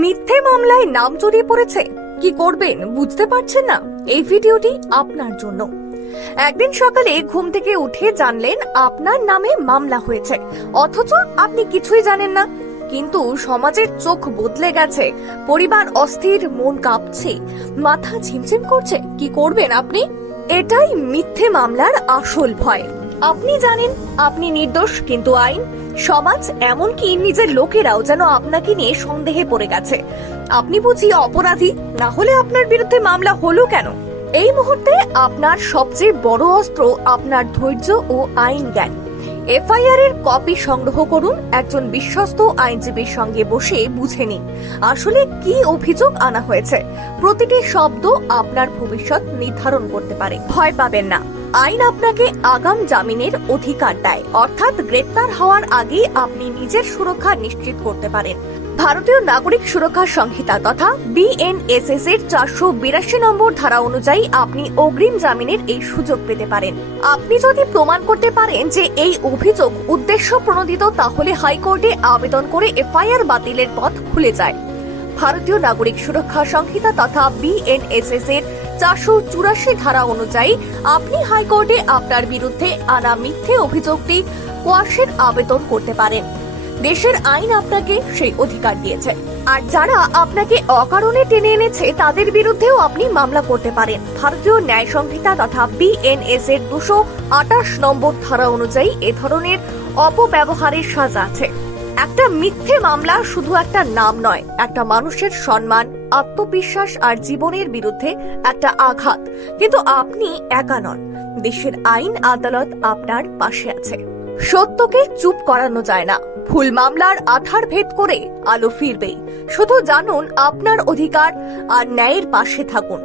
মিথ্যে মামলায় নাম জড়িয়ে পড়েছে, কি করবেন বুঝতে পারছেন না? এই ভিডিওটি আপনার জন্য। একদিন সকালে ঘুম থেকে উঠে জানলেন আপনার নামে মামলা হয়েছে, অথচ আপনি কিছুই জানেন না। কিন্তু সমাজের চোখ বদলে গেছে, পরিবার অস্থির, মন কাঁপছে, মাথা ঝিমঝিম করছে। কি করবেন আপনি? এটাই মিথ্যে মামলার আসল ভয়। আপনি জানেন আপনি নির্দোষ, কিন্তু আইন, সমাজ, এমনকি নিজের লোকেরাও যেন আপনাকে নিয়ে সন্দেহে পড়ে গেছে। আপনি বুঝি অপরাধী, না হলে আপনার বিরুদ্ধে মামলা হলো কেন? এই মুহূর্তে আপনার সবচেয়ে বড় অস্ত্র আপনার ধৈর্য ও আইন জ্ঞান। এফআইআর এর কপি সংগ্রহ করুন, একজন বিশ্বস্ত আইনজীবীর সঙ্গে বসে বুঝে নিন আসলে কি অভিযোগ আনা হয়েছে। প্রতিটি শব্দ আপনার ভবিষ্যৎ নির্ধারণ করতে পারে। ভয় পাবেন না, আইন আপনাকে আগাম জামিনের অধিকার দেয়, অর্থাৎ গ্রেপ্তার হওয়ার আগে আপনি নিজের সুরক্ষা নিশ্চিত করতে পারেন। ভারতীয় নাগরিক সুরক্ষা সংহিতা তথা BNSS এর 482 নম্বর ধারা অনুযায়ী আপনি অগ্রিম জামিনের এই সুযোগ পেতে পারেন। আপনি যদি প্রমাণ করতে পারেন যে এই অভিযোগ উদ্দেশ্য প্রণোদিত, তাহলে হাইকোর্টে আবেদন করে এফআইআর বাতিলের পথ খুলে যায়। ভারতীয় নাগরিক সুরক্ষা সংহিতা তথা BNSS এর 484 ধারা অনুযায়ী আপনি হাইকোর্টে আপনার বিরুদ্ধে আনা মিথ্যে অভিযোগটি কোয়াশের আবেদন করতে পারেন। দেশের আইন আপনাকে সেই অধিকার দিয়েছে। আর যারা আপনাকে অকারণে টেনে এনেছে তাদের বিরুদ্ধেও আপনি মামলা করতে পারেন। ভারতীয় ন্যায় সংহিতা তথা BNS এর 228 নম্বর ধারা অনুযায়ী এ ধরনের অপব্যবহারের সাজা আছে। একটা মিথ্যে মামলা শুধু একটা নাম নয়, একটা মানুষের সম্মান, আত্মবিশ্বাস আর জীবনের বিরুদ্ধে একটা আঘাত। কিন্তু আপনি একা নন, দেশের আইন আদালত আপনার পাশে আছে। সত্যকে চুপ করানো যায় না, ভুল মামলার আধার ভেদ করে আলো ফিরবেই। শুধু জানুন আপনার অধিকার আর ন্যায়ের পাশে থাকুন।